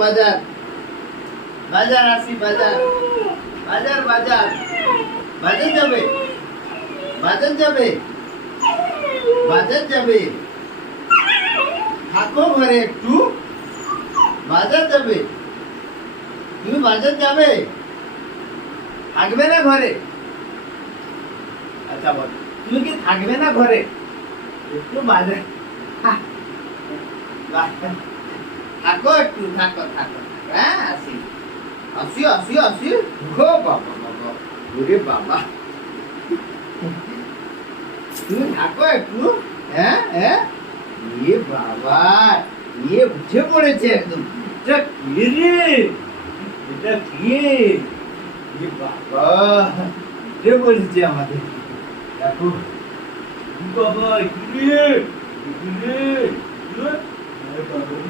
বাজার বাজার আসি বাজার বাজার বাজার বাজার যাবে বাজার যাবে বাজার যাবে থাকো ঘরে একটু বাজার যাবে তুমি বাজার যাবে থাকবে না ঘরে আচ্ছা বল তুমি কি থাকবে না ঘরে একটু বাজার থাকো একটু থাকো থাকো হ্যাঁ আসি আসি আসি আসি গো বাবা বাবা ওরে বাবা তুমি থাকো একটু হ্যাঁ হ্যাঁ ইয়ে বাবা ইয়ে উঠে পড়েছে একদম এটা কি রে এটা কি ইয়ে বাবা উঠে পড়েছে আমাদের দেখো বাবা কি রে কি রে বাবা